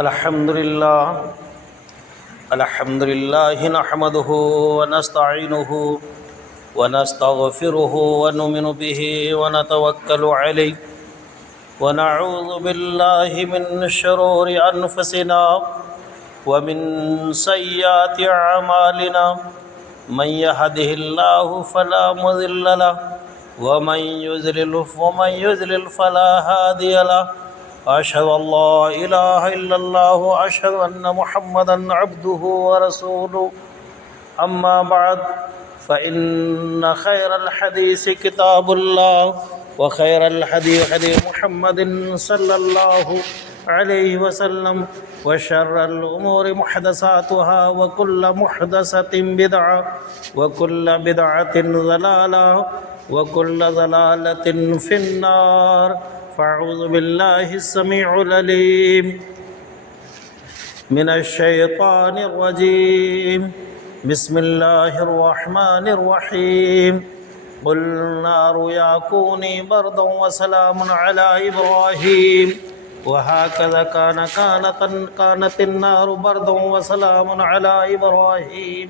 الحمد لله نحمده ونستعينه ونستغفره ونؤمن به ونتوكل عليه ونعوذ بالله من شرور أنفسنا ومن سيئات أعمالنا من يهده الله فلا مضل له ومن يضلل فلا هادي له أشهد أن لا إله إلا الله وأشهد أن محمدا عبده ورسوله أما بعد فإن خير الحديث كتاب الله وخير الحديث حديث محمد صلى الله عليه وسلم وشر الأمور محدثاتها وكل محدثة بدعة وكل بدعة ضلالة وكل ضلالة في النار فأعوذ بالله السميع العليم من الشيطان الرجيم بسم الله الرحمن الرحيم قل نار يا كوني بردا وسلام على إبراهيم وهكذا كانت النار بردا وسلام على إبراهيم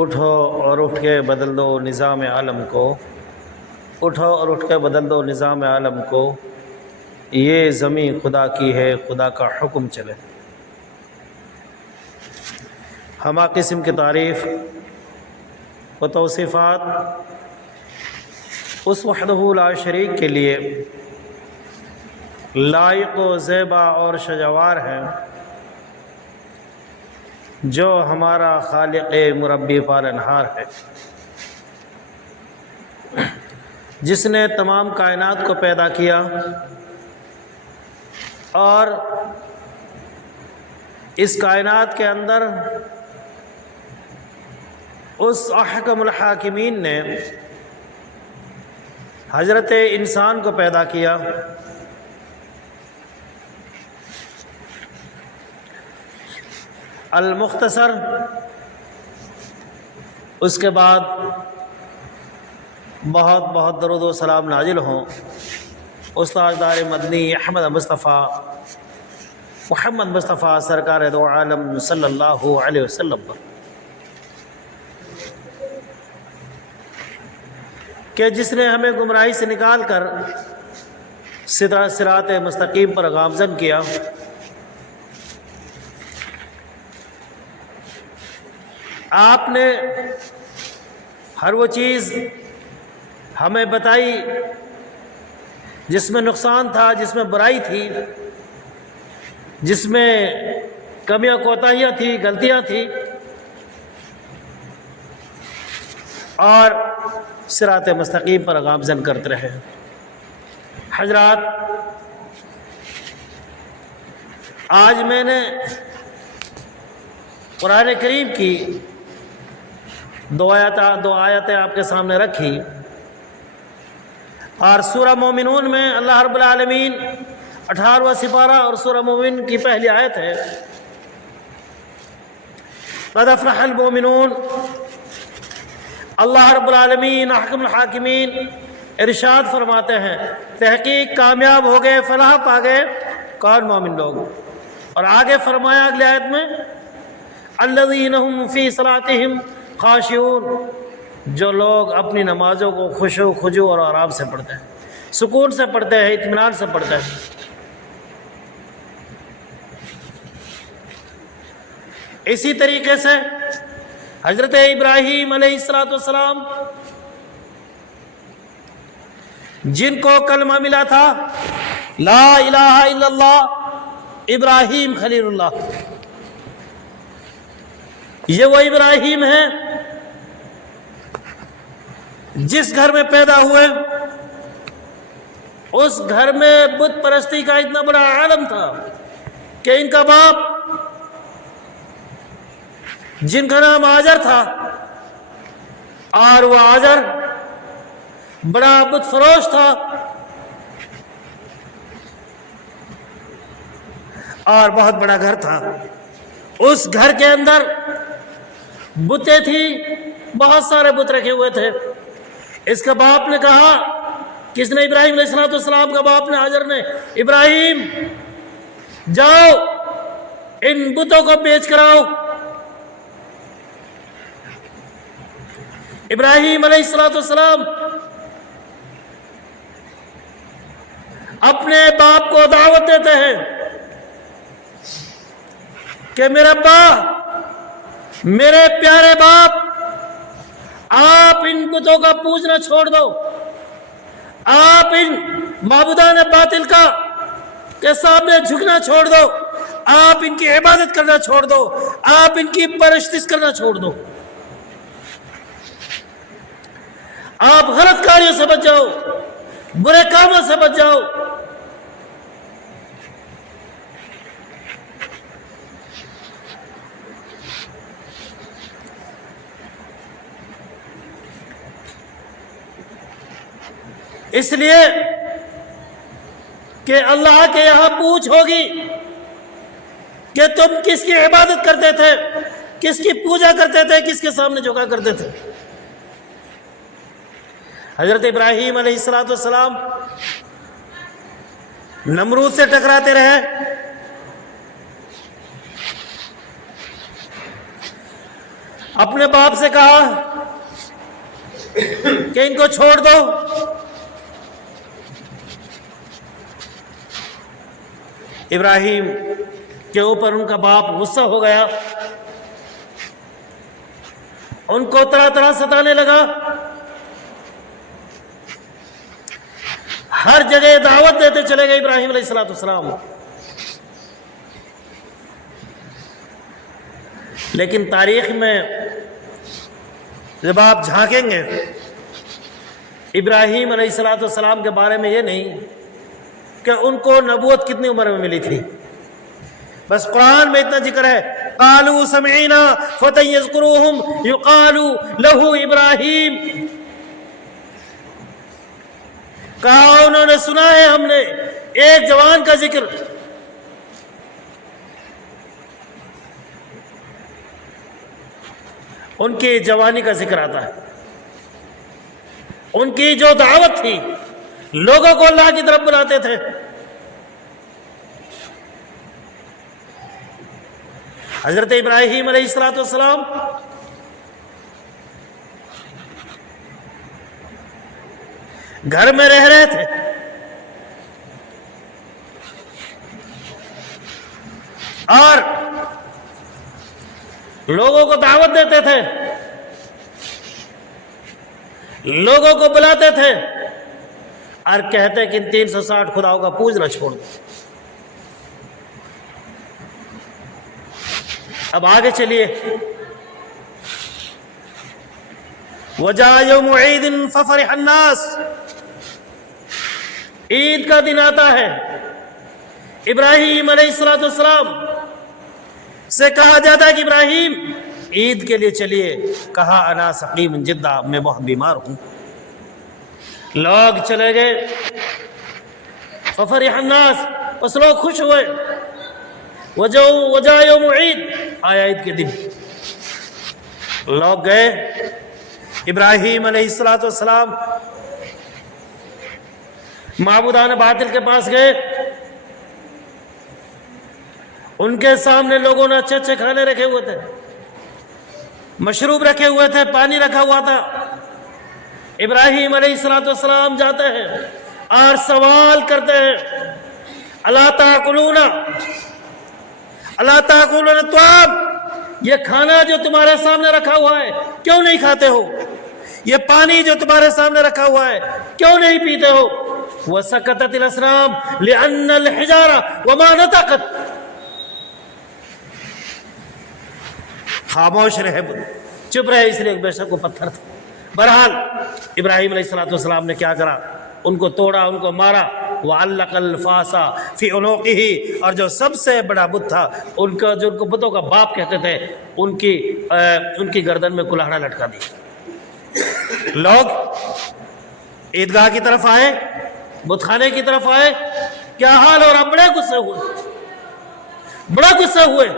اٹھو اور اٹھ کے بدل دو نظام عالم کو، اٹھو اور اٹھ کے بدل دو نظام عالم کو، یہ زمین خدا کی ہے، خدا کا حکم چلے۔ ہمہ قسم کی تعریف و توصیفات اس وحدہ لا شریک کے لیے لائق و زیبا اور شجوار ہیں، جو ہمارا خالق مربی پالنہار ہے، جس نے تمام کائنات کو پیدا کیا اور اس کائنات کے اندر اس احکم الحاکمین نے حضرت انسان کو پیدا کیا، المختصر۔ اس کے بعد بہت بہت درود و سلام نازل ہوں استاد دار مدنی احمد مصطفیٰ محمد مصطفیٰ سرکار دو عالم صلی اللہ علیہ وسلم پر، کہ جس نے ہمیں گمراہی سے نکال کر صراط مستقیم پر گامزن کیا، آپ نے ہر وہ چیز ہمیں بتائی جس میں نقصان تھا، جس میں برائی تھی، جس میں کمیاں کوتاہیاں تھی، غلطیاں تھی، اور صراط مستقیم پر گامزن کرتے رہے۔ حضرات، آج میں نے قرآن کریم کی دو آیتیں آپ کے سامنے رکھی، اور سورہ مومنون میں اللہ رب العالمین 18واں سپارہ اور سورہ مومن کی پہلی آیت ہے، قد افلح المؤمنون۔ اللہ رب العالمین احکم الحاکمین ارشاد فرماتے ہیں تحقیق کامیاب ہو گئے، فلاح پا گئے کون؟ مومن لوگ۔ اور آگے فرمایا اگلی آیت میں الذین هم فی صلاتہم خاشعون، جو لوگ اپنی نمازوں کو خشوع خضوع اور آرام سے پڑھتے ہیں، سکون سے پڑھتے ہیں، اطمینان سے پڑھتے ہیں۔ اسی طریقے سے حضرت ابراہیم علیہ السلام جن کو کلمہ ملا تھا لا الہ الا اللہ، ابراہیم خلیل اللہ، یہ وہ ابراہیم ہیں جس گھر میں پیدا ہوئے، اس گھر میں بت پرستی کا اتنا بڑا عالم تھا کہ ان کا باپ جن کا نام آجر تھا، اور وہ آجر بڑا بت فروش تھا، اور بہت بڑا گھر تھا۔ اس گھر کے اندر بتیں تھی، بہت سارے بت رکھے ہوئے تھے۔ اس کا باپ نے کہا، کس نے؟ ابراہیم علیہ السلام کا باپ نے، حاضر نے، ابراہیم جاؤ ان بتوں کو بیچ کر آؤ۔ ابراہیم علیہ السلام اپنے باپ کو دعوت دیتے ہیں کہ میرا ابا، میرے پیارے باپ، آپ ان بتوں کا پوجنا چھوڑ دو، آپ ان معبودان باطل کے سامنے جھکنا چھوڑ دو، آپ ان کی عبادت کرنا چھوڑ دو، آپ ان کی پرستش کرنا چھوڑ دو، آپ غلط کاریوں سے بچ جاؤ، برے کاموں سے بچ جاؤ۔ اس لیے کہ اللہ کے یہاں پوچھ ہوگی کہ تم کس کی عبادت کرتے تھے، کس کی پوجا کرتے تھے، کس کے سامنے جھکا کرتے تھے۔ حضرت ابراہیم علیہ السلام نمرود سے ٹکراتے رہے، اپنے باپ سے کہا کہ ان کو چھوڑ دو۔ ابراہیم کے اوپر ان کا باپ غصہ ہو گیا، ان کو طرح طرح ستانے لگا، ہر جگہ دعوت دیتے چلے گئے ابراہیم علیہ السلام۔ لیکن تاریخ میں جب آپ جھانکیں گے ابراہیم علیہ السلام کے بارے میں، یہ نہیں کہ ان کو نبوت کتنی عمر میں ملی تھی، بس قرآن میں اتنا ذکر ہے، قالوا سمعنا فتى يذكرهم يقال له ابراہیم، کہا انہوں نے سنا ہے ہم نے ایک جوان کا ذکر، ان کی جوانی کا ذکر آتا ہے، ان کی جو دعوت تھی، لوگوں کو اللہ کی طرف بلاتے تھے۔ حضرت ابراہیم علیہ السلام گھر میں رہ رہے تھے، اور لوگوں کو دعوت دیتے تھے، لوگوں کو بلاتے تھے، اور کہتے کہ ان 360 خداؤں کا پوجنا چھوڑ دو۔ اب آگے چلیے، وَجَاءَ يَوْمُ عِيدٍ فَفَرِحَ النَّاسُ، عید کا دن آتا ہے، ابراہیم علیہ السلام سے کہا جاتا ہے کہ ابراہیم عید کے لیے چلیے، کہا انا سقیم جدا، میں بہت بیمار ہوں۔ لوگ چلے گئے، ففرح الناس، بس لوگ خوش ہوئے، وجاء یوم عید، آیا عید کے دن، لوگ گئے ابراہیم علیہ السلام معبودان باطل کے پاس گئے، ان کے سامنے لوگوں نے اچھے اچھے کھانے رکھے ہوئے تھے، مشروب رکھے ہوئے تھے، پانی رکھا ہوا تھا۔ ابراہیم علیہ السلام جاتے ہیں اور سوال کرتے ہیں، الا تاکلون الطعام، یہ کھانا جو تمہارے سامنے رکھا ہوا ہے کیوں نہیں کھاتے ہو؟ یہ پانی جو تمہارے سامنے رکھا ہوا ہے کیوں نہیں پیتے ہو؟ وسکتت الاصنام لان الحجارہ وما نطقت، خاموش رہے، چپ رہے، اس لیے بے شک وہ پتھر تھا۔ بہرحال ابراہیم علیہ السلام نے کیا کرا؟ ان کو توڑا، ان کو مارا، وعلق الفاس فی عنقہ، اور جو سب سے بڑا بت تھا، ان کا جو ان کو بتوں کا باپ کہتے تھے، ان کی گردن میں کلاہڑا لٹکا دی۔ لوگ عیدگاہ کی طرف آئے، بت خانے کی طرف آئے، کیا حال ہو رہا؟ بڑے غصے ہوئے، بڑا غصے ہوئے،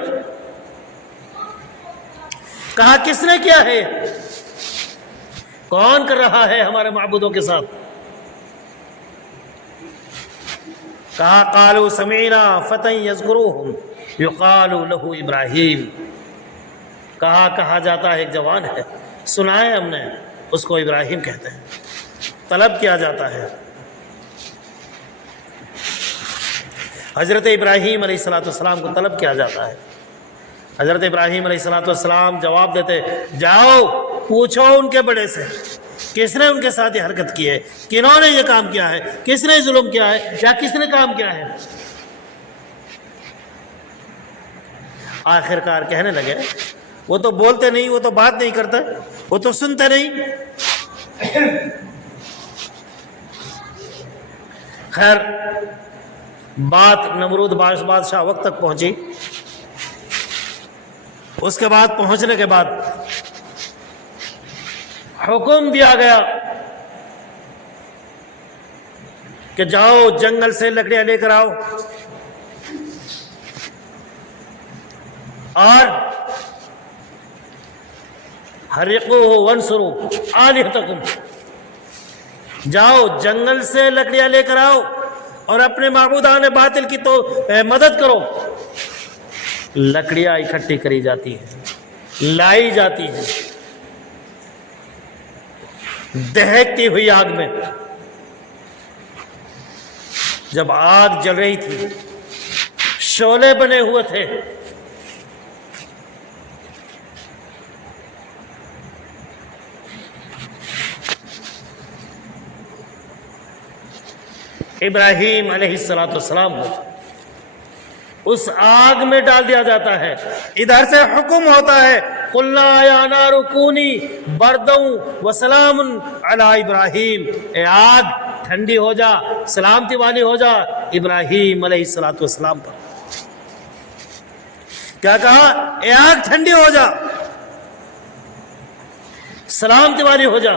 کہا کس نے کیا ہے؟ کون کر رہا ہے ہمارے معبودوں کے ساتھ؟ کہا قالوا سمعنا فتى يذكرهم يقال له ابراہیم. کہا جاتا ہے ایک جوان ہے، سنا ہے ہم نے، اس کو ابراہیم کہتے ہیں. طلب کیا جاتا ہے. حضرت ابراہیم علیہ السلام کو طلب کیا جاتا ہے. حضرت ابراہیم علیہ السلام جواب دیتے، جاؤ پوچھو ان کے بڑے سے کس نے ان کے ساتھ یہ حرکت کی ہے، کنہوں نے یہ کام کیا ہے، کس نے ظلم کیا ہے، یا کس نے کام کیا ہے. آخر کار کہنے لگے، وہ تو بولتے نہیں، وہ تو بات نہیں کرتے، وہ تو سنتے نہیں. خیر بات نمرود بادشاہ وقت تک پہنچی. اس کے بعد پہنچنے کے بعد حکم دیا گیا کہ جاؤ جنگل سے لکڑیاں لے کر آؤ اور حرقوہ وانصروا آلہتکم، جاؤ جنگل سے لکڑیاں لے کر آؤ اور اپنے معبودان باطل کی تو مدد کرو. لکڑیاں اکٹھی کری جاتی ہیں، لائی جاتی ہیں دہکتی ہوئی آگ میں. جب آگ جل رہی تھی، شعلے بنے ہوئے تھے، ابراہیم علیہ السلام کو اس آگ میں ڈال دیا جاتا ہے. ادھر سے حکم ہوتا ہے، قلنا یا نار کونی بردا وسلام علی ابراہیم، اے آگ ٹھنڈی ہو جا، سلامتی والی ہو جا ابراہیم علیہ السلام پر. کیا کہا؟ اے آگ ٹھنڈی ہو جا، سلامتی والی ہو جا.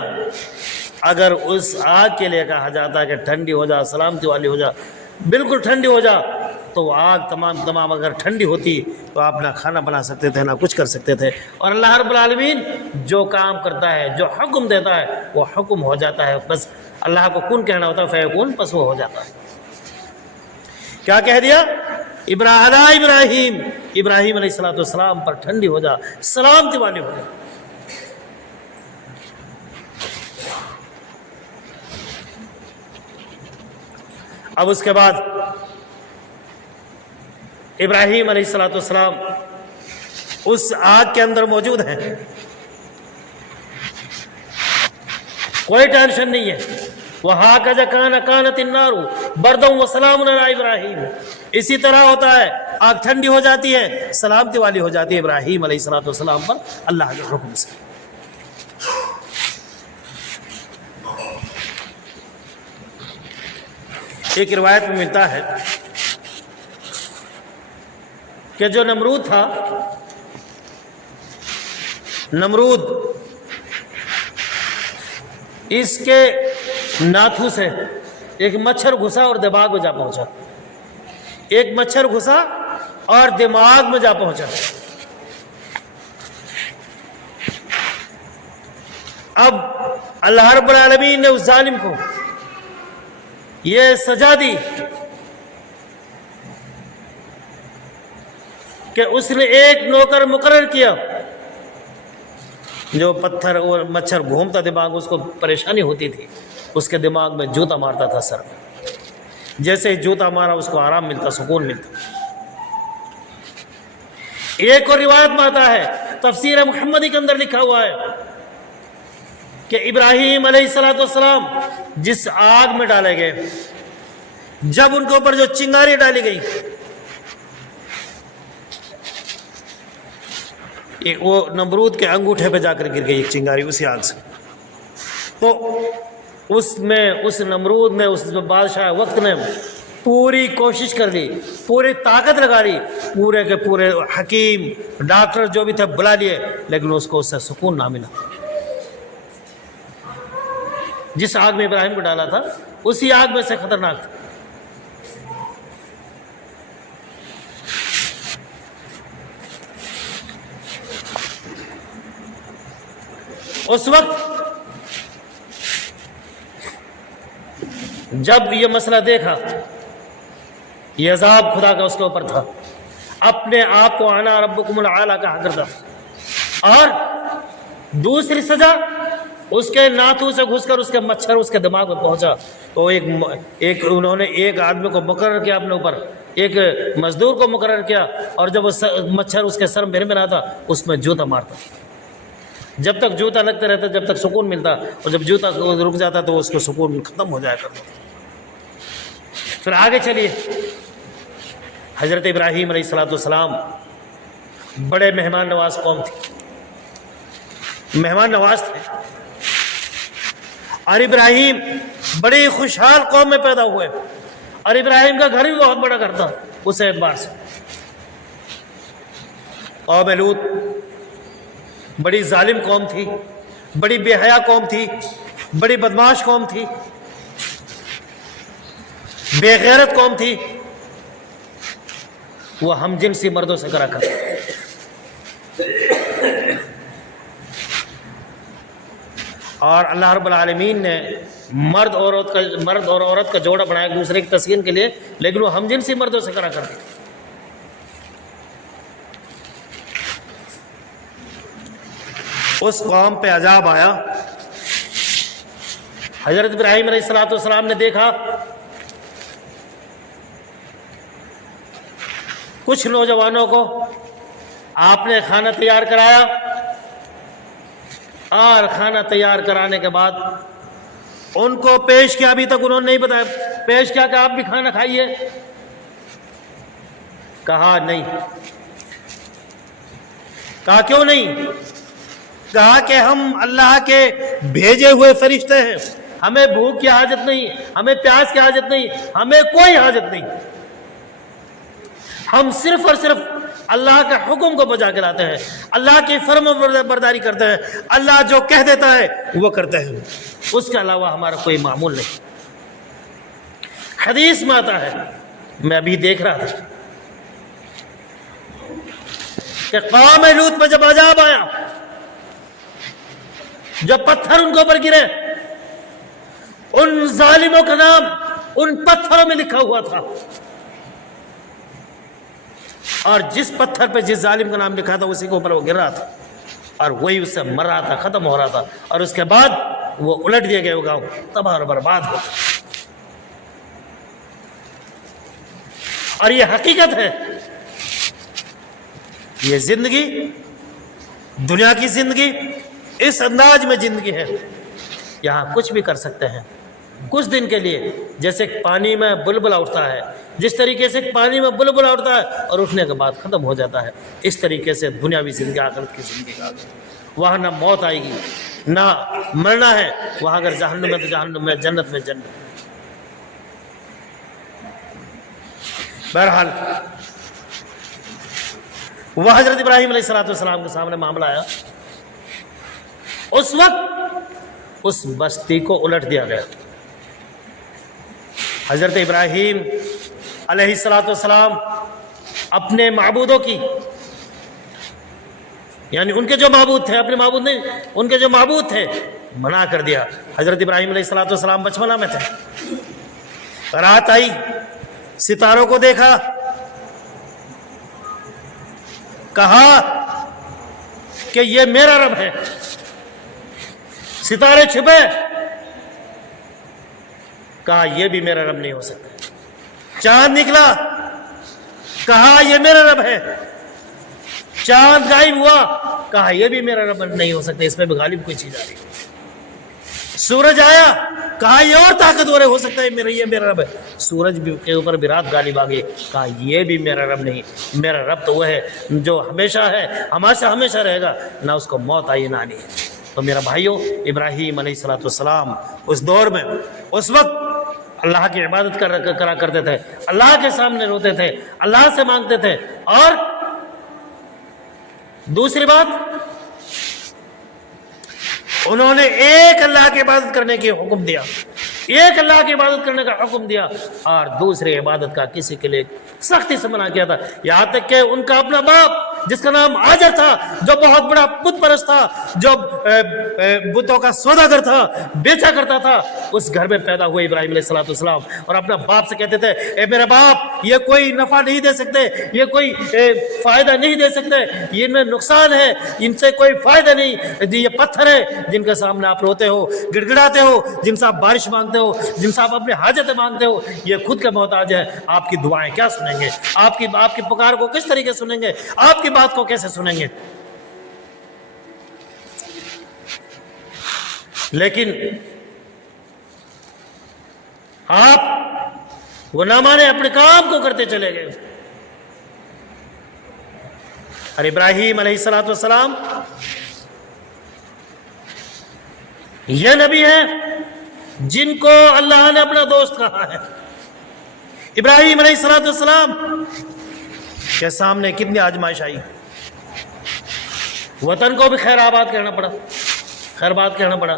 اگر اس آگ کے لیے کہا جاتا کہ ٹھنڈی ہو جا، سلامتی والی ہو جا، بالکل ٹھنڈی ہو جا، تو وہ آگ تمام اگر ٹھنڈی ہوتی تو آپ نہ کھانا بنا سکتے تھے، نہ کچھ کر سکتے تھے. اور اللہ رب العالمین جو کام کرتا ہے، جو حکم دیتا ہے، وہ حکم ہو جاتا ہے. بس اللہ کو کن کہنا ہوتا ہے، فیکون، بس وہ ہو جاتا ہے. کیا کہہ دیا؟ ابراہیم علیہ السلام پر ٹھنڈی ہو جا، سلامتی والی ہو جا. اب اس کے بعد ابراہیم علیہ السلام اس آگ کے اندر موجود ہیں، کوئی ٹینشن نہیں ہے. وَهَكَذَا كَانَتِ النَّارُ بَرْدًا وَسَلَامٌ عَلَىٰ إِبْرَاہِيمَ. اسی طرح ہوتا ہے، آگ ٹھنڈی ہو جاتی ہے، سلامتی والی ہو جاتی ہے ابراہیم علیہ السلام پر اللہ کے حکم سے. ایک روایت میں ملتا ہے کہ جو نمرود تھا، نمرود اس کے ناتھو سے ایک مچھر گھسا اور دماغ میں جا پہنچا. ایک مچھر گھسا اور دماغ میں جا پہنچا. اب اللہ رب العالمین نے اس ظالم کو یہ سزا دی کہ اس نے ایک نوکر مقرر کیا جو پتھر اور مچھر گھومتا دماغ، اس کو پریشانی ہوتی تھی، اس کے دماغ میں جوتا مارتا تھا سر میں. جیسے ہی جوتا مارا اس کو آرام ملتا، سکون ملتا. ایک اور روایت میں آتا ہے، تفسیر محمدی کے اندر لکھا ہوا ہے کہ ابراہیم علیہ السلام جس آگ میں ڈالے گئے، جب ان کے اوپر جو چنگاری ڈالی گئی، وہ نمرود کے انگوٹھے پہ جا کر گر گئی ایک چنگاری اسی آگ سے. تو اس نمرود نے، اس بادشاہ وقت نے پوری کوشش کر لی، پوری طاقت لگا لی، پورے کے پورے حکیم ڈاکٹر جو بھی تھے بلا لیے، لیکن اس کو اس سے سکون نہ ملا. جس آگ میں ابراہیم کو ڈالا تھا اسی آگ میں سے خطرناک تھا. اس وقت جب یہ مسئلہ دیکھا، یہ عذاب خدا کا اس کے اوپر تھا، اپنے آپ کو انا ربکم الاعلی کہا کرتا تھا، اور دوسری سزا اس کے ناتھوں سے گھس کر اس کے مچھر اس کے دماغ میں پہنچا، تو انہوں نے ایک آدمی کو مقرر کیا اپنے اوپر، ایک مزدور کو مقرر کیا، اور جب وہ مچھر اس کے سر میں بھر آتا اس میں جوتا مارتا، جب تک جوتا لگتے رہتا جب تک سکون ملتا، اور جب جوتا رک جاتا تو اس کو سکون ختم ہو جایا کرتا۔ پھر آگے چلیے، حضرت ابراہیم علیہ السلام بڑے مہمان نواز قوم تھی، مہمان نواز تھے، اور ابراہیم بڑی خوشحال قوم میں پیدا ہوئے، اور ابراہیم کا گھر بھی بہت بڑا گھر تھا اس اعتبار سے۔ قوم لوط بڑی ظالم قوم تھی، بڑی بے حیا قوم تھی، بڑی بدماش قوم تھی، بے غیرت قوم تھی، وہ ہم جنسی مردوں سے کرا کرتے، اور اللہ رب العالمین نے مرد اور عورت کا جوڑا بنایا ایک دوسرے کی تسکین کے لیے، لیکن وہ ہم جنسی مردوں سے کرا کرتے تھے۔ اس قوم پہ عذاب آیا، حضرت ابراہیم علیہ السلام نے دیکھا کچھ نوجوانوں کو آپ نے کھانا تیار کرایا، اور کھانا تیار کرانے کے بعد ان کو پیش کیا، ابھی تک انہوں نے نہیں بتایا، پیش کیا کہ آپ بھی کھانا کھائیے، کہا نہیں، کہا کیوں نہیں؟ کہا کہ ہم اللہ کے بھیجے ہوئے فرشتے ہیں، ہمیں بھوک کی حاجت نہیں، ہمیں پیاس کی حاجت نہیں، ہمیں کوئی حاجت نہیں، ہم صرف اور صرف اللہ کا حکم کو بجا کے لاتے ہیں، اللہ کی فرم برداری کرتے ہیں، اللہ جو کہہ دیتا ہے وہ کرتے ہیں، اس کے علاوہ ہمارا کوئی معمول نہیں۔ حدیث میں آتا ہے، میں ابھی دیکھ رہا تھا کہ قوم لوط میں جب عذاب آیا، جب پتھر ان کے اوپر گرے، ان ظالموں کا نام ان پتھروں میں لکھا ہوا تھا، اور جس پتھر پہ جس ظالم کا نام لکھا تھا اسی کے اوپر وہ گر رہا تھا، اور وہی اس سے مر رہا تھا، ختم ہو رہا تھا، اور اس کے بعد وہ الٹ دیے گئے، وہ گاؤں تباہ اور برباد ہو۔ اور یہ حقیقت ہے، یہ زندگی، دنیا کی زندگی اس انداز میں زندگی ہے، یہاں کچھ بھی کر سکتے ہیں کچھ دن کے لیے، جیسے پانی میں بلبلا اٹھتا ہے، جس طریقے سے پانی میں بلبلا اٹھتا ہے اور اٹھنے کے بعد ختم ہو جاتا ہے، اس طریقے سے دنیاوی زندگی آخرت کی زندگی کا، وہاں نہ موت آئے گی نہ مرنا ہے، وہاں اگر جہنم میں تو جہنم میں، جنت میں جنت۔ بہرحال وہ حضرت ابراہیم علیہ السلام کے سامنے معاملہ آیا، اس وقت اس بستی کو الٹ دیا گیا۔ حضرت ابراہیم علیہ السلام اپنے معبودوں کی، یعنی ان کے جو معبود تھے، اپنے معبود نہیں، ان کے جو معبود تھے منع کر دیا۔ حضرت ابراہیم علیہ السلام بچپنا میں تھے، رات آئی، ستاروں کو دیکھا، کہا کہ یہ میرا رب ہے، ستارے چھپے، کہا یہ بھی میرا رب نہیں ہو سکتا، چاند نکلا، کہا یہ میرا رب ہے، چاند غائب ہوا، کہا یہ بھی میرا رب نہیں ہو سکتا، اس میں بھی غالب کوئی چیز آ رہی، سورج آیا، کہا یہ اور طاقتور ہو سکتا ہے، یہ میرا رب ہے، سورج کے اوپر بھی رات غالب آ گئی، کہا یہ بھی میرا رب نہیں، میرا رب تو وہ ہے جو ہمیشہ ہے، ہمیشہ رہے گا، نہ اس کو موت آئی نہ آنی ہے۔ تو میرا بھائیو، ابراہیم علیہ السلام اس دور میں، اس وقت اللہ کی عبادت کرا کرتے تھے، اللہ کے سامنے روتے تھے، اللہ سے مانگتے تھے، اور دوسری بات انہوں نے ایک اللہ کی عبادت کرنے کی حکم دیا، ایک اللہ کی عبادت کرنے کا حکم دیا، اور دوسری عبادت کا کسی کے لیے سختی سے منع کیا تھا، یہاں تک کہ ان کا اپنا باپ جس کا نام آجر تھا، جو بہت بڑا بت پرست تھا، جو بتوں کا سوداگر تھا، بیچا کرتا تھا، اس گھر میں پیدا ہوئے ابراہیم علیہ السلام، اور اپنا باپ سے کہتے تھے اے میرے باپ، یہ کوئی نفع نہیں دے سکتے، یہ کوئی فائدہ نہیں دے سکتے، یہ میں نقصان ہے، ان سے کوئی فائدہ نہیں، یہ پتھر ہے جن کے سامنے آپ روتے ہو، گڑ گڑاتے ہو، جن سے آپ بارش مانگتے ہو، جن سے آپ اپنے حاجتیں مانگتے ہو، یہ خود کا محتاج ہے، آپ کی دعائیں کیا سنیں گے؟ آپ کی پکار کو کس طریقے سنیں گے؟ آپ کی بات کو کیسے سنیں گے؟ لیکن آپ وہ نہ مانے، اپنے کام کو کرتے چلے گئے۔ اور ابراہیم علیہ السلام یہ نبی ہے جن کو اللہ نے اپنا دوست کہا ہے۔ ابراہیم علیہ السلام کے سامنے کتنی آزمائش آئی، وطن کو بھی خیر آباد کہنا پڑا، خیر بات کہنا پڑا،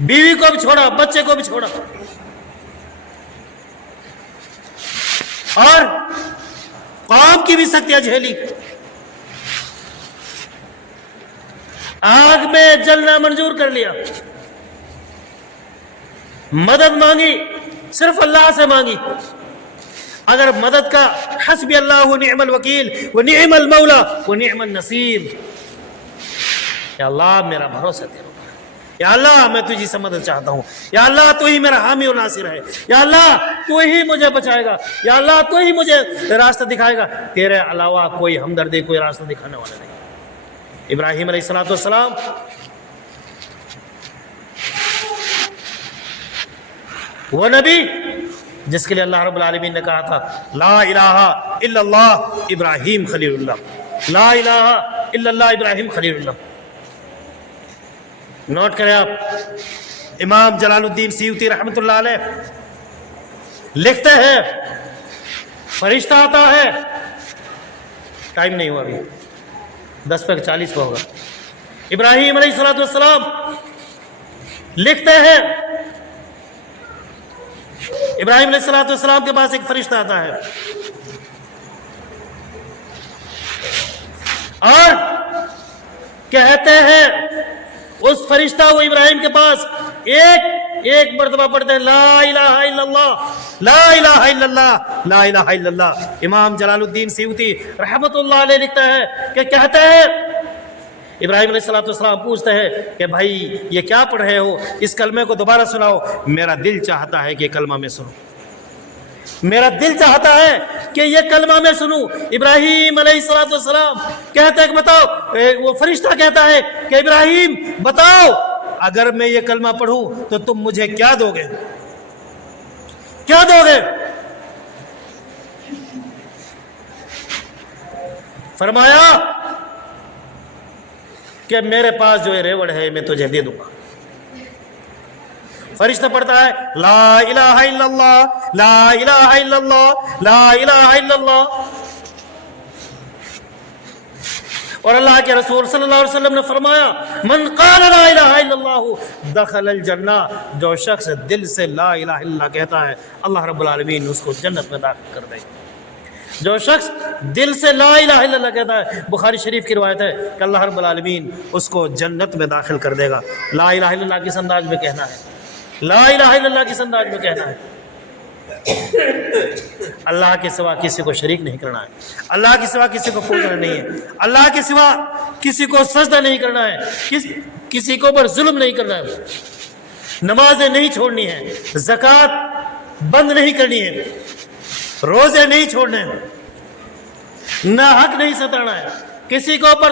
بیوی کو بھی چھوڑا، بچے کو بھی چھوڑا، اور قوم کی بھی سختیاں جھیلی، آگ میں جلنا منظور کر لیا، مدد مانگی، صرف اللہ سے مانگی۔ اگر مدد کا حسبی اللہ و نعم الوکیل و نعم المولا و نعم النصیر، یا اللہ میرا بھروسہ تیرے اوپر ہے، یا اللہ میں تجھی سے مدد چاہتا ہوں، یا اللہ تو ہی میرا حامی و ناصر ہے، یا اللہ تو ہی مجھے بچائے گا، یا اللہ تو ہی مجھے راستہ دکھائے گا، تیرے علاوہ کوئی ہمدردی، کوئی راستہ دکھانے والا نہیں۔ ابراہیم علیہ السلام وہ نبی جس کے لیے اللہ رب العالمین نے کہا تھا لا الہ الا اللہ ابراہیم خلیل اللہ، لا الہ الا اللہ ابراہیم خلیل اللہ۔ نوٹ کریں آپ، امام جلال الدین سیوطی رحمۃ اللہ علیہ لکھتے ہیں فرشتہ آتا ہے، ٹائم نہیں ہوا ابھی، 10:40 پہ ہوگا۔ ابراہیم علیہ السلام لکھتے ہیں ابراہیم علیہ السلام کے پاس ایک فرشتہ آتا ہے اور کہتے ہیں، اس فرشتہ وہ ابراہیم کے پاس ایک مرتبہ پڑھتے ہیں لا الہ الا اللہ، لا الہ الا اللہ، لا الہ الا اللہ۔ امام جلال الدین سیوطی رحمۃ اللہ علیہ لکھتا ہے کہ کہتے ہیں ابراہیم علیہ السلام پوچھتے ہیں کہ بھائی یہ کیا پڑھ رہے ہو، اس کلمے کو دوبارہ سناؤ۔ میرا دل چاہتا ہے کہ کلمہ میں سنوں، میرا دل چاہتا ہے کہ یہ کلمہ میں سنوں۔ ابراہیم علیہ السلام کہتے ہیں کہ بتاؤ، وہ فرشتہ کہتا ہے کہ ابراہیم بتاؤ، اگر میں یہ کلمہ پڑھوں تو تم مجھے کیا دو گے؟ کیا دو گے؟ فرمایا کہ میرے پاس جو یہ ریوڑ ہے میں تجھے دے دوں گا۔ فرشتہ پڑھتا ہے لا الہ الا اللہ، لا الہ الا اللہ، لا الہ الا اللہ۔ اور اللہ کے رسول صلی اللہ علیہ وسلم نے فرمایا من قال لا الہ الا اللہ دخل الجنہ، جو شخص دل سے لا الہ الا اللہ کہتا ہے اللہ رب العالمین اس کو جنت میں داخل کر دے گا۔ جو شخص دل سے لا الہ الا اللہ کہتا ہے، بخاری شریف کی روایت ہے کہ اللہ رب العالمین اس کو جنت میں داخل کر دے گا۔ لا الہ الا اللہ کس انداز میں کہنا ہے؟ لا الہ الا اللہ کس انداز میں کہنا ہے؟ اللہ کے سوا کسی کو شریک نہیں کرنا ہے، اللہ کے سوا کسی کو پوجنا نہیں ہے، اللہ کے سوا کسی کو سجدہ نہیں کرنا ہے، کسی کو پر ظلم نہیں کرنا ہے، نمازیں نہیں چھوڑنی ہیں، زکوٰۃ بند نہیں کرنی ہے، روزے نہیں چھوڑنے ہیں، نہ حق نہیں ستانا ہے، کسی کو اوپر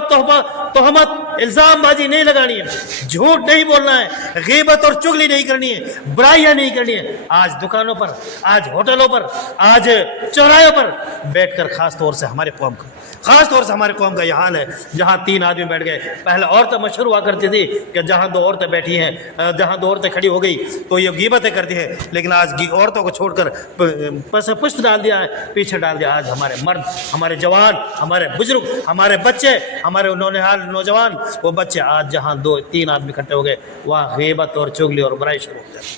تہمت الزام بازی نہیں لگانی ہے، جھوٹ نہیں بولنا ہے، غیبت اور چغلی نہیں کرنی ہے، برائیاں نہیں کرنی ہے۔ آج دکانوں پر، آج ہوٹلوں پر، آج چوراہوں پر بیٹھ کر خاص طور سے ہمارے قوم کا یہ حال ہے، جہاں 3 آدمی بیٹھ گئے۔ پہلے عورتیں مشہور ہوا کرتی تھی کہ جہاں 2 عورتیں بیٹھی ہیں، جہاں 2 عورتیں کھڑی ہو گئی تو یہ غیبتیں کرتی ہیں، لیکن آج عورتوں کو چھوڑ کر پشت ڈال دیا ہے، پیچھے ڈال دیا۔ آج ہمارے مرد، ہمارے جوان، ہمارے بزرگ، ہمارے بچے، ہمارے نوجوان، وہ بچے آج جہاں 2-3 آدمی اکٹھے ہو گئے وہاں غیبت اور چغلی اور برائی شروع ہو جاتی۔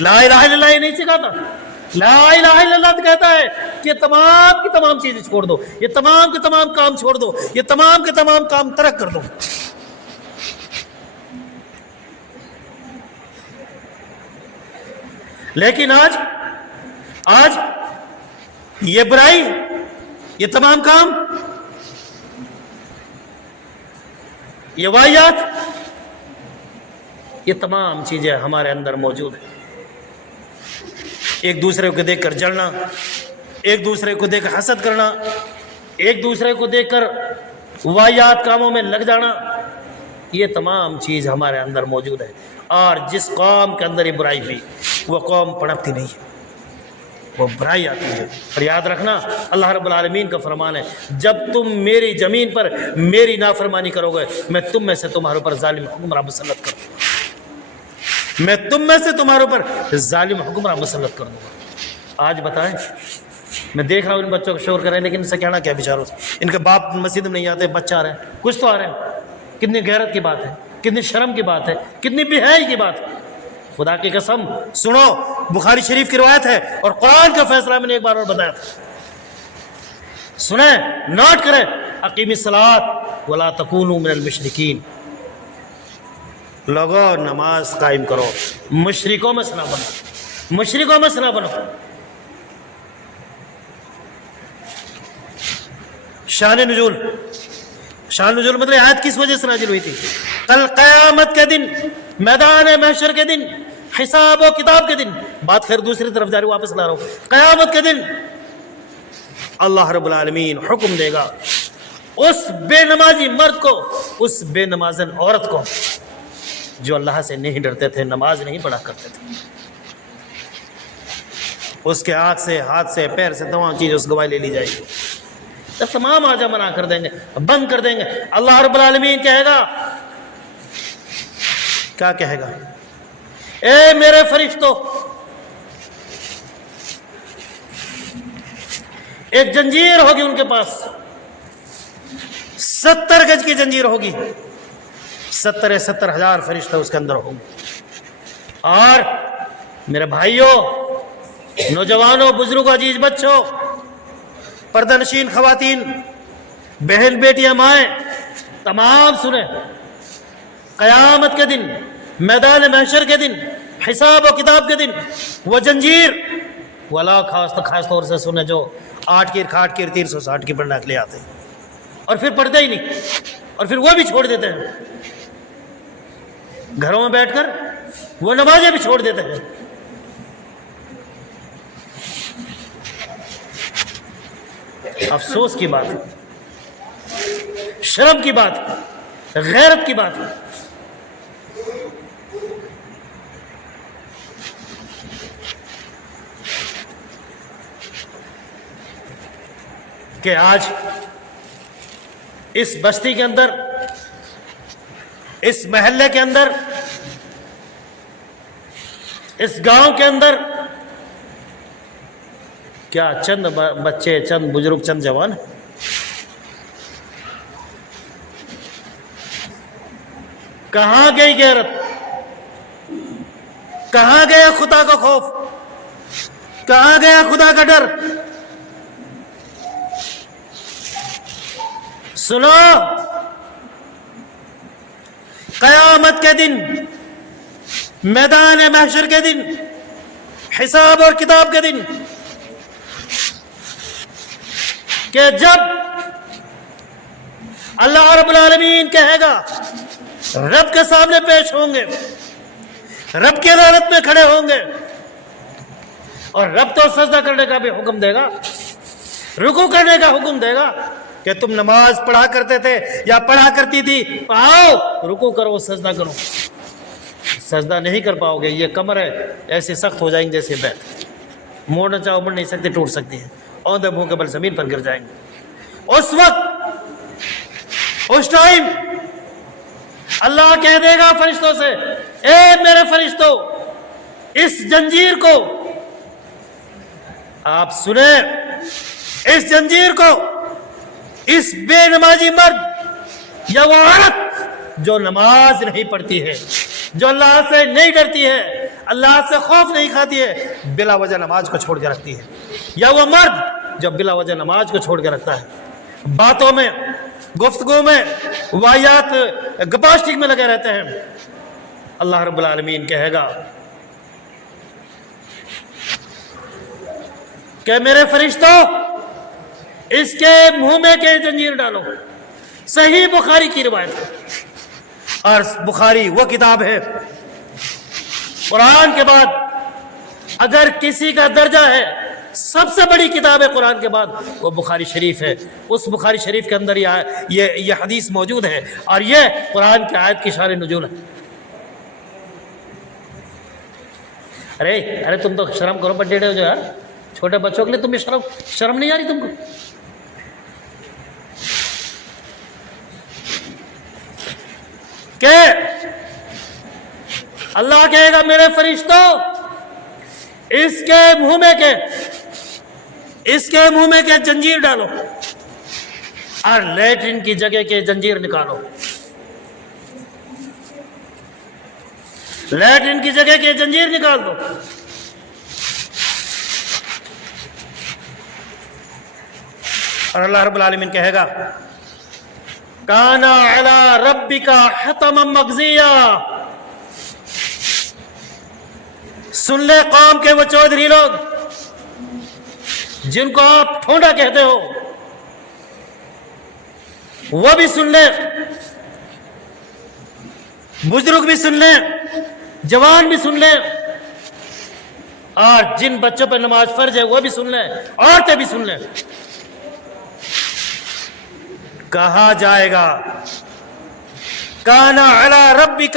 لا الہ الا اللہ یہ نہیں سکھاتا، لا الہ الا اللہ تو کہتا ہے کہ تمام کی تمام چیزیں چھوڑ دو، یہ تمام کے تمام کام چھوڑ دو، یہ تمام کے تمام کام ترک کر دو۔ لیکن آج یہ برائی، یہ تمام کام، یہ واحیات، یہ تمام چیزیں ہمارے اندر موجود ہیں۔ ایک دوسرے کو دیکھ کر جلنا، ایک دوسرے کو دیکھ کر حسد کرنا، ایک دوسرے کو دیکھ کر واحیات کاموں میں لگ جانا، یہ تمام چیز ہمارے اندر موجود ہے۔ اور جس قوم کے اندر یہ برائی ہوئی وہ قوم پنپتی نہیں ہے، وہ برائی آتی ہے۔ اور یاد رکھنا اللہ رب العالمین کا فرمان ہے، جب تم میری زمین پر میری نافرمانی کرو گے میں تم میں سے تمہارے اوپر ظالم حکمراں مسلط کر دوں گا، میں تم میں سے تمہارے اوپر ظالم حکمراں مسلط کر دوں گا۔ آج بتائیں، میں دیکھ رہا ہوں ان بچوں کو شور کر رہے ہیں، لیکن ان سے کہنا کیا بیچاروں سے، ان کے باپ مسجد میں نہیں آتے، بچہ آ رہے ہیں، کچھ تو آ رہے ہیں۔ کتنی غیرت کی بات ہے، کتنی شرم کی بات ہے، کتنی بے حیائی کی بات ہے۔ خدا کی قسم سنو، بخاری شریف کی روایت ہے اور قرآن کا فیصلہ میں نے ایک بار اور بتایا تھا، سنیں، نوٹ کریں، اقیم الصلاۃ ولا تکونوا من المشرکین، لوگوں نماز قائم کرو، مشرکوں میں سے نہ بنو، مشرکوں میں سے نہ بنو۔ شان نزول مطلب آیت کس وجہ سے نازل ہوئی تھی؟ کل قیامت کے دن، میدان محشر کے دن، حساب و کتاب کے دن، بات خیر دوسری طرف جاری واپس لا رہا ہوں، قیامت کے دن اللہ رب العالمین حکم دے گا اس بے نمازی مرد کو، اس بے نمازن عورت کو جو اللہ سے نہیں ڈرتے تھے، نماز نہیں پڑھا کرتے تھے، اس کے آنکھ سے، ہاتھ سے، پیر سے تمام چیز اس گواہی لے لی جائے گی، تو تمام آجا منع کر دیں گے، بند کر دیں گے۔ اللہ رب العالمین کہے گا، کیا کہے گا؟ اے میرے فرشتوں، ایک جنجیر ہوگی ان کے پاس، 70 گز کی جنجیر ہوگی، 70,000 فرشتے اس کے اندر ہوں گے۔ اور میرے بھائیوں، نوجوانوں، بزرگوں، عزیز بچوں، پردہ نشین خواتین، بہن، بیٹیاں، مائیں، تمام سنیں، قیامت کے دن، میدان محشر کے دن، حساب و کتاب کے دن، وہ جنجیر، ولا خاص طور سے سنیں جو 8 کی 360 کی پڑھنے کے لیے آتے ہیں اور پھر پڑھتے ہی نہیں، اور پھر وہ بھی چھوڑ دیتے ہیں، گھروں میں بیٹھ کر وہ نمازیں بھی چھوڑ دیتے ہیں۔ افسوس کی بات ہے، شرم کی بات ہے، غیرت کی بات ہے کہ آج اس بستی کے اندر، اس محلے کے اندر، اس گاؤں کے اندر کیا چند بچے، چند بزرگ، چند جوان، کہاں گئی غیرت، کہاں گیا خدا کا خوف، کہاں گیا خدا کا ڈر؟ سنو، قیامت کے دن، میدان محشر کے دن، حساب اور کتاب کے دن، کہ جب اللہ رب العالمین کہے گا، رب کے سامنے پیش ہوں گے، رب کی عدالت میں کھڑے ہوں گے، اور رب تو سجدہ کرنے کا بھی حکم دے گا، رکوع کرنے کا حکم دے گا کہ تم نماز پڑھا کرتے تھے یا پڑھا کرتی تھی، آؤ رکوع کرو، سجدہ کرو۔ سجدہ نہیں کر پاؤ گے، یہ کمر ہے ایسے سخت ہو جائیں گے جیسے بیت، موڑنا چاہو مڑ نہیں سکتے، ٹوٹ سکتی ہے، اوندے منہ کے بل زمین پر گر جائیں گے۔ اس وقت، اس ٹائم اللہ کہہ دے گا فرشتوں سے، اے میرے فرشتوں، اس جنجیر کو آپ سنیں، اس جنجیر کو اس بے نمازی مرد یا وہ عورت جو نماز نہیں پڑھتی ہے، جو اللہ سے نہیں ڈرتی ہے، اللہ سے خوف نہیں کھاتی ہے، بلا وجہ نماز کو چھوڑ کے رکھتی ہے، یا وہ مرد جو بلا وجہ نماز کو چھوڑ کے رکھتا ہے، باتوں میں، گفتگو میں، واحیات گپاسٹک میں لگے رہتے ہیں، اللہ رب العالمین کہے گا کہ میرے فرشتوں اس کے منہ میں کے زنجیر ڈالو۔ صحیح بخاری کی روایت ہے، اور بخاری وہ کتاب ہے قرآن کے بعد اگر کسی کا درجہ ہے، سب سے بڑی کتاب ہے قرآن کے بعد، وہ بخاری شریف ہے۔ اس بخاری شریف کے اندر یہ حدیث موجود ہے، اور یہ قرآن کی آیت کی شان نزول ہے۔ ارے تم تو شرم کرو بڈے ہو جو یار، چھوٹے بچوں کے لیے تم بھی شرم نہیں آ رہی تم کو؟ کہ اللہ کہے گا میرے فرشتوں اس کے منہ میں کے زنجیر ڈالو اور لیٹرن کی جگہ کے زنجیر نکالو، لیٹرن کی جگہ کے زنجیر نکال دو۔ اور اللہ رب العالمین کہے گا کانا علی ربک حتما مقضیا۔ سن لے قوم کے وہ چودھری لوگ جن کو آپ ٹھونڈا کہتے ہو، وہ بھی سن لیں، بزرگ بھی سن لیں، جوان بھی سن لیں، اور جن بچوں پہ نماز فرض ہے وہ بھی سن لیں، عورتیں بھی سن لیں۔ کہا جائے گا کانا علی ربک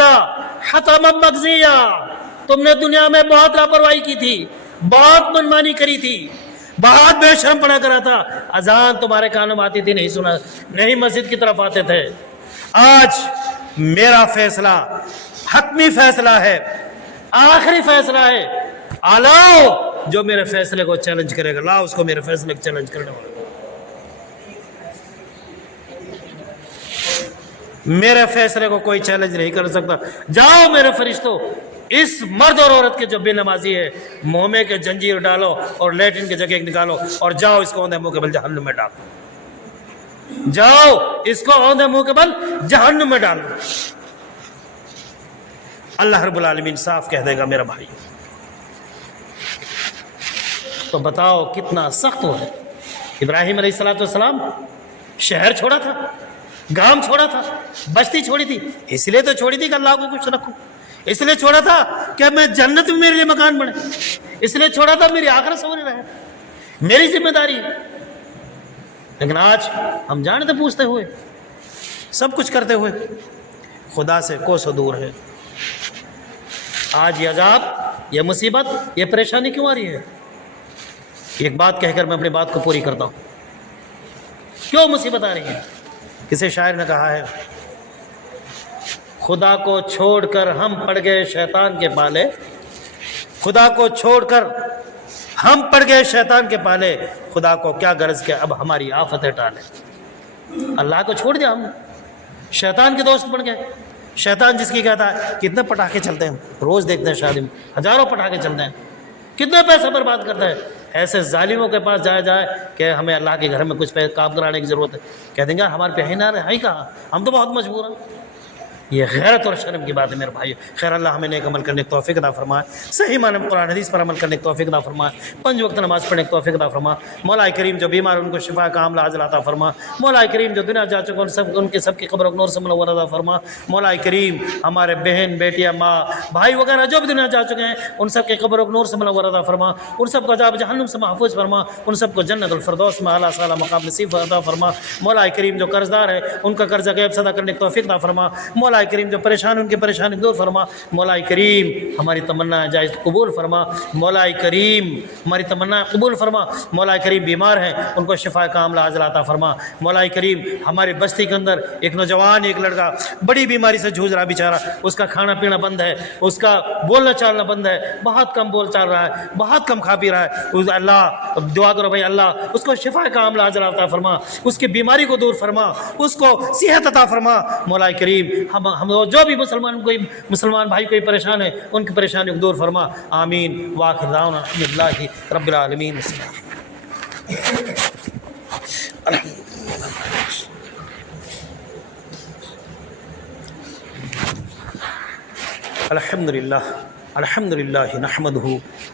حتما مقضیا، تم نے دنیا میں بہت لاپرواہی کی تھی، بہت منمانی کری تھی، بہت بے شرم پڑا کرا تھا، اذان تمہارے کانوں میں آتی تھی نہیں سنا، نہیں مسجد کی طرف آتے تھے۔ آج میرا فیصلہ حتمی فیصلہ ہے، آخری فیصلہ ہے، آلاؤ جو میرے فیصلے کو چیلنج کرے گا، لاؤ اس کو میرے فیصلے کو چیلنج کرنے والا۔ میرے فیصلے کو کوئی چیلنج نہیں کر سکتا۔ جاؤ میرے فرشتوں اس مرد اور عورت کے جو بے نمازی ہے منہ میں کے زنجیر ڈالو اور لیٹرن کی جگہ نکالو، اور جاؤ اس کو اوندے منہ کے بل جہنم میں ڈالو، جاؤ اس کو اوندے منہ کے بل جہنم میں ڈالو۔ اللہ رب العالمین صاف کہہ دے گا میرا بھائی، تو بتاؤ کتنا سخت ہو ہے۔ ابراہیم علیہ السلام شہر چھوڑا تھا، گام چھوڑا تھا، بستی چھوڑی تھی، اس لیے تو چھوڑی تھی کہ اللہ کو کچھ رکھوں، اس لیے چھوڑا تھا کہ میں جنت میں میرے لیے مکان بنے، اس لیے چھوڑا تھا میری آخرت سنوری رہے، میری ذمہ داری ہے۔ لیکن آج ہم جانتے پوچھتے ہوئے، سب کچھ کرتے ہوئے خدا سے کوسوں دور ہے۔ آج یہ عذاب، یہ مصیبت، یہ پریشانی کیوں آ رہی ہے؟ ایک بات کہہ کر میں اپنی بات کو پوری کرتا ہوں، کیوں مصیبت آ رہی ہے؟ کسی شاعر نے کہا ہے خدا کو چھوڑ کر ہم پڑ گئے شیطان کے پالے، خدا کو چھوڑ کر ہم پڑ گئے شیطان کے پالے، خدا کو کیا غرض کہ اب ہماری آفتیں ٹالے۔ اللہ کو چھوڑ دیا ہم، شیطان کے دوست بن گئے۔ شیطان جس کی کہتا ہے کتنے پٹاخے چلتے ہیں، روز دیکھتے ہیں شادی میں ہزاروں پٹاخے چلتے ہیں، کتنے پیسے برباد کرتے ہیں۔ ایسے ظالموں کے پاس جایا جائے کہ ہمیں اللہ کے گھر میں کچھ کام کرانے کی ضرورت ہے، کہہ دیں گے ہمارے پہ ہے کہاں، ہم تو بہت مجبور ہیں۔ یہ غیرت اور شرم کی بات ہے میرے بھائی۔ خیر اللہ ہمیں نیک عمل کرنے کی توفیق عطا فرمائے، صحیح معنی میں قرآن حدیث پر عمل کرنے کی توفیق عطا فرمائے، 5 وقت نماز پڑھنے کی توفیق عطا فرمائے۔ مولا کریم جو بیمار ان کو شفا کاملہ عاجل عطا فرما۔ مولا کریم جو دنیا جا چکے ان کے سب کی قبر کو نور سے منور عطا فرما۔ مولا کریم ہمارے بہن بیٹیاں ماں بھائی وغیرہ جو بھی دنیا جا چکے ہیں ان سب کی قبر کو نور سے منور عطا فرما، ان سب کو عذاب جہنم سے محفوظ فرما، ان سب کو جنت الفردوس میں اعلیٰ اعلیٰ مقام نصیب عطا فرما۔ مولا کریم جو قرض دار ہے ان کا قرض غیب سے ادا کرنے کی توفیق عطا فرما۔ مولا کریم جو پریشان ان کی پریشانی دور فرما۔ مولا کریم ہماری تمنا جائز قبول فرما۔ مولا کریم ہماری تمنا قبول فرما۔ مولا کریم بیمار ہیں ان کو شفا کاملہ عاجل عطا فرما۔ مولا کریم ہماری بستی کے اندر ایک نوجوان ایک لڑکا بڑی بیماری سے جھوج رہا بیچارہ، اس کا کھانا پینا بند ہے، اس کا بولنا چالنا بند ہے، بہت کم بول چال رہا ہے، بہت کم کھا پی رہا ہے۔ اللہ دعا کرو بھائی اللہ اس کو شفا کاملہ عاجل عطا فرما، اس کی بیماری کو دور فرما، اس کو صحت عطا فرما۔ مولا کریم ہم ہم جو بھی مسلمان بھائی کوئی پریشان ہے ان کی پریشانی کو دور فرما. آمین. وآخر دعوانا الحمدللہ رب العالمین. الحمد للہ نحمده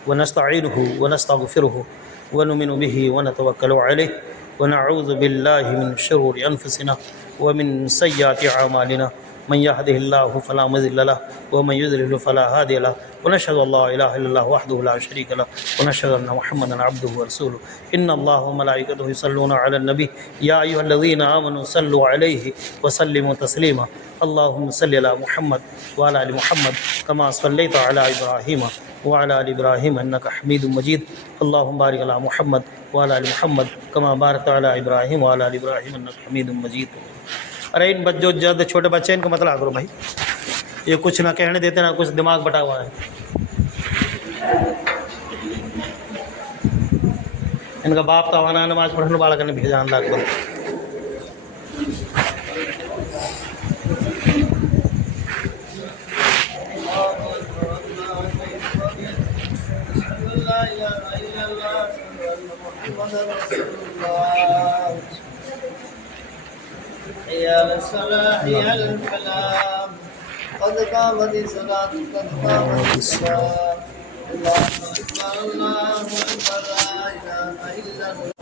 ونستعینه ونستغفره ونؤمن به ونتوکل علیہ ونعوذ باللہ من شرور انفسنا ومن سیئات اعمالنا من يهده الله فلا مضل له ومن يضلل فلا هادي له ونشهد ان لا اله الا الله وحده لا شريك له ونشهد ان محمدا عبده ورسوله. ان الله وملائكته يصلون على النبي يا ايها الذين امنوا صلوا عليه وسلموا تسليما. اللهم صل على محمد وعلى ال محمد كما صليت على ابراهيم وعلى ال ابراهيم انك حميد مجيد. اللهم بارك على محمد وعلى ال محمد كما باركت على ابراهيم وعلى ال ابراهيم انك حميد مجيد. ارے ان جو چھوٹے بچے ان کو مت لا کرو بھائی، یہ کچھ نہ کہنے دیتے نہ کچھ، دماغ بٹا ہوا ہے. ان کا باپ کا وانا نماز پڑھنے والا کرنے بھیجا اللہ اکبر. يا الصلاة يا الفلاح قد قامت الصلاة قد قامت الصلاة. الله أكبر الله أكبر لا إله إلا الله.